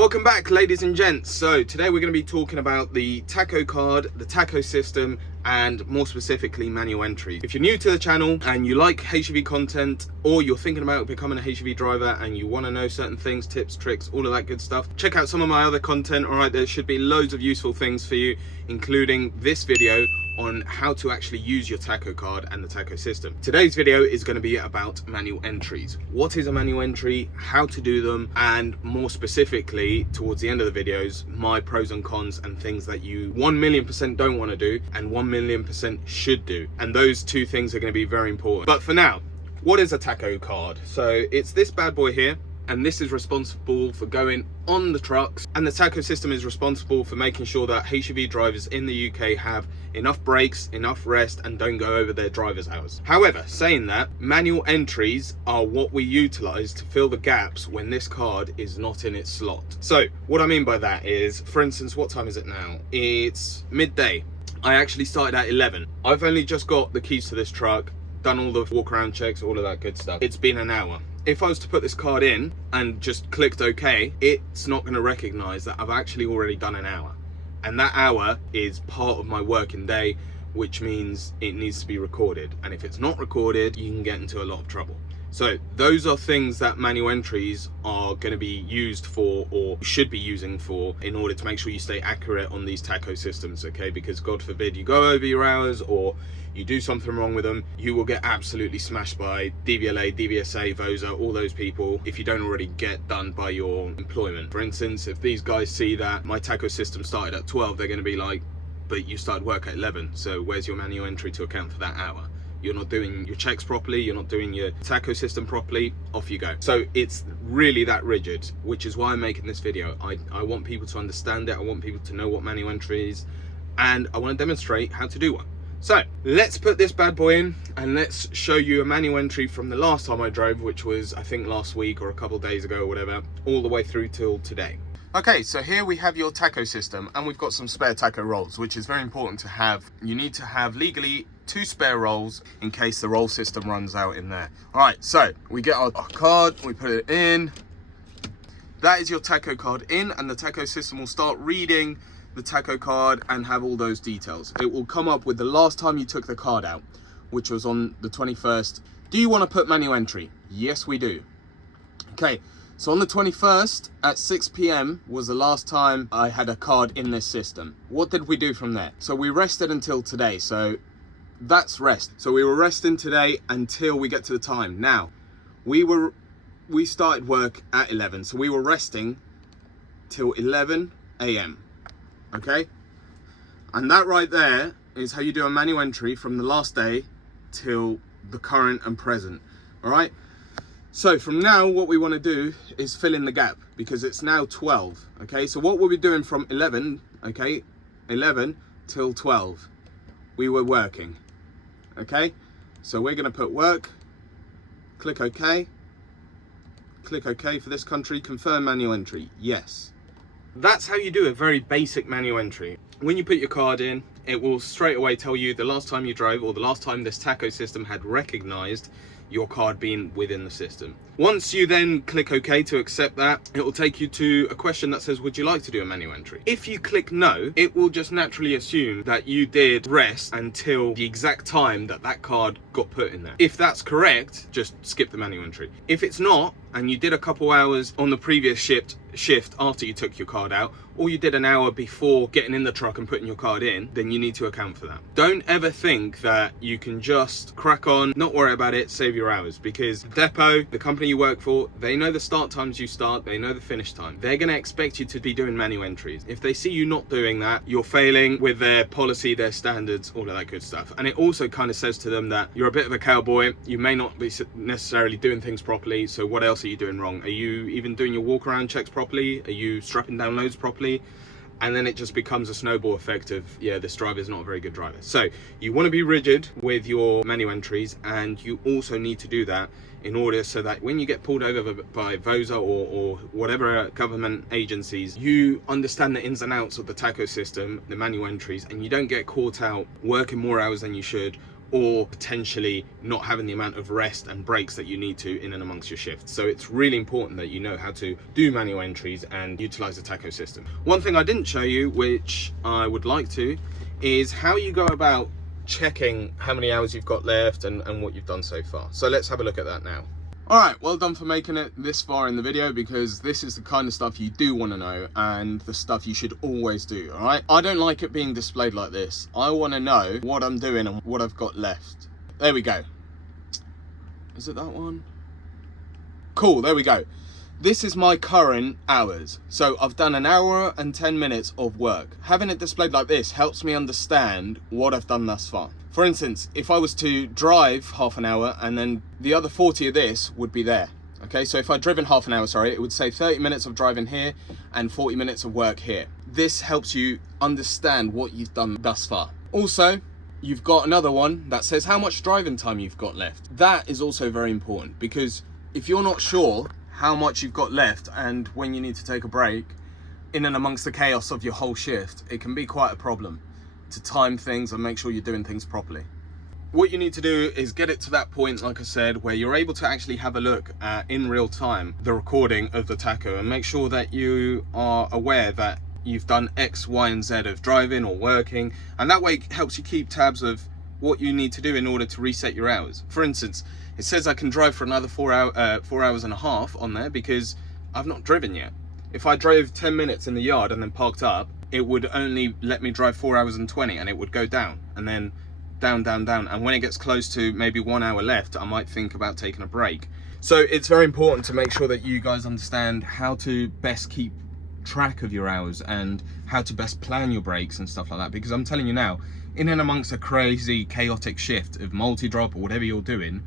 Welcome back, ladies and gents. So today we're going to be talking about the tacho card, the tacho system, and more specifically manual entry. If you're new to the channel and you like HGV content, or you're thinking about becoming a HGV driver and you want to know certain things, tips, tricks, all of that good stuff, check out some of my other content. All right, there should be loads of useful things for you, including this video on how to actually use your tacho card and the tacho system. Today's video is going to be about manual entries. What is a manual entry, how to do them, and more specifically towards the end of the videos, my pros and cons and things that you 1,000,000% don't want to do and 1,000,000% should do. And those two things are going to be very important. But for now, what is a tacho card? So it's this bad boy here, and this is responsible for going on the trucks, and the tacho system is responsible for making sure that HGV drivers in the UK have enough breaks, enough rest, and don't go over their driver's hours. However, saying that, manual entries are what we utilize to fill the gaps when this card is not in its slot. So what I mean by that is, for instance, what time is it now? It's midday. I actually started at 11. I've only just got the keys to this truck, done all the walk around checks, all of that good stuff. It's been an hour. If I was to put this card in and just clicked OK, it's not going to recognize that I've actually already done an hour. And that hour is part of my working day, which means it needs to be recorded. And if it's not recorded, you can get into a lot of trouble. So those are things that manual entries are going to be used for, or should be using for, in order to make sure you stay accurate on these tacho systems, okay? Because God forbid you go over your hours or you do something wrong with them, you will get absolutely smashed by DVLA, DVSA, VOSA, all those people, if you don't already get done by your employment. For instance, if these guys see that my tacho system started at 12, they're going to be like, but you started work at 11, so where's your manual entry to account for that hour? You're not doing your checks properly, you're not doing your tacho system properly, off you go. So it's really that rigid, which is why I'm making this video. I want people to understand it, I want people to know what manual entry is, and I want to demonstrate how to do one. So let's put this bad boy in and let's show you a manual entry from the last time I drove, which was I think last week or a couple of days ago or whatever, all the way through till today. Okay, so here we have your tacho system, and we've got some spare tacho rolls, which is very important to have. You need to have legally 2 spare rolls in case the roll system runs out in there. All right, so we get our card, we put it in. That is your tacho card in, and the tacho system will start reading the tacho card and have all those details. It will come up with the last time you took the card out, which was on the 21st. Do you want to put manual entry? Yes, we do. Okay. So on the 21st at 6 p.m. was the last time I had a card in this system. What did we do from there? So we rested until today. So that's rest. So we were resting today until we get to the time. Now, we started work at 11. So we were resting till 11 a.m. Okay? And that right there is how you do a manual entry from the last day till the current and present. All right? So from now, what we want to do is fill in the gap, because it's now 12. Okay, so what we'll be doing from 11, okay, 11 till 12, we were working. Okay, so we're going to put work, click OK for this country, confirm manual entry, yes. That's how you do a very basic manual entry. When you put your card in, it will straight away tell you the last time you drove, or the last time this tacho system had recognized your card being within the system. Once you then click OK to accept that, it will take you to a question that says, would you like to do a manual entry? If you click no, it will just naturally assume that you did rest until the exact time that that card got put in there. If that's correct, just skip the manual entry. If it's not, and you did a couple hours on the previous shift after you took your card out, or you did an hour before getting in the truck and putting your card in, then you need to account for that. Don't ever think that you can just crack on, not worry about it, save your hours, because the depot, the company you work for, they know the start times you start, they know the finish time. They're going to expect you to be doing manual entries. If they see you not doing that, you're failing with their policy, their standards, all of that good stuff. And it also kind of says to them that you're a bit of a cowboy, you may not be necessarily doing things properly, so what else are you doing wrong? Are you even doing your walk around checks properly? Are you strapping down loads properly? And then it just becomes a snowball effect of, yeah, this driver is not a very good driver. So you want to be rigid with your manual entries, and you also need to do that in order so that when you get pulled over by VOSA or whatever government agencies, you understand the ins and outs of the tacho system, the manual entries, and you don't get caught out working more hours than you should, or potentially not having the amount of rest and breaks that you need to in and amongst your shifts. So it's really important that you know how to do manual entries and utilize the tacho system. One thing I didn't show you, which I would like to, is how you go about checking how many hours you've got left and what you've done so far. So let's have a look at that now. All right, well done for making it this far in the video, because this is the kind of stuff you do want to know and the stuff you should always do. All right, I don't like it being displayed like this. I want to know what I'm doing and what I've got left. There we go. Is it that one? Cool, there we go. This is my current hours. So I've done an hour and 10 minutes of work. Having it displayed like this helps me understand what I've done thus far. For instance, if I was to drive half an hour and then the other 40 of this would be there. Okay, so if I'd driven half an hour, sorry, it would say 30 minutes of driving here and 40 minutes of work here. This helps you understand what you've done thus far. Also, you've got another one that says how much driving time you've got left. That is also very important, because if you're not sure how much you've got left and when you need to take a break, in and amongst the chaos of your whole shift, it can be quite a problem to time things and make sure you're doing things properly. What you need to do is get it to that point, like I said, where you're able to actually have a look at, in real time, the recording of the tacho, and make sure that you are aware that you've done X, Y, and Z of driving or working, and that way it helps you keep tabs of what you need to do in order to reset your hours. For instance, it says I can drive for another 4 hours and a half on there because I've not driven yet. If I drove 10 minutes in the yard and then parked up, it would only let me drive 4 hours and 20, and it would go down and then down. And when it gets close to maybe 1 hour left, I might think about taking a break. So it's very important to make sure that you guys understand how to best keep track of your hours and how to best plan your breaks and stuff like that, because I'm telling you now, in and amongst a crazy chaotic shift of multi-drop or whatever you're doing,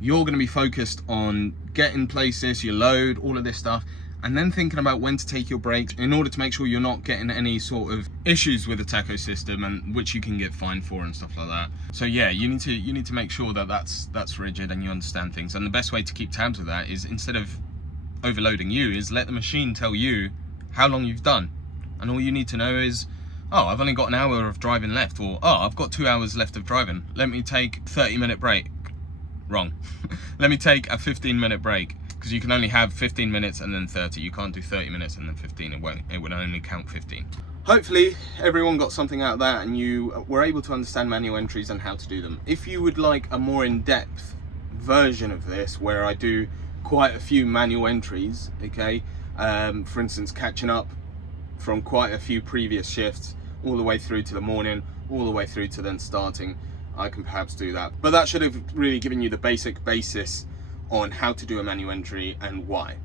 you're going to be focused on getting places, your load, all of this stuff, and then thinking about when to take your breaks in order to make sure you're not getting any sort of issues with the tacho system, and which you can get fined for and stuff like that. So yeah, you need to make sure that that's rigid and you understand things. And the best way to keep tabs of that is, instead of overloading you, is let the machine tell you how long you've done. And all you need to know is, oh, I've only got an hour of driving left, or oh, I've got 2 hours left of driving. Let me take a 30-minute break. Wrong. Let me take a 15-minute break, because you can only have 15 minutes and then 30. You can't do 30 minutes and then 15. It would only count 15. Hopefully everyone got something out of that and you were able to understand manual entries and how to do them. If you would like a more in-depth version of this, where I do quite a few manual entries, okay, for instance, catching up from quite a few previous shifts all the way through to the morning, all the way through to then starting, I can perhaps do that. But that should have really given you the basic basis on how to do a manual entry and why.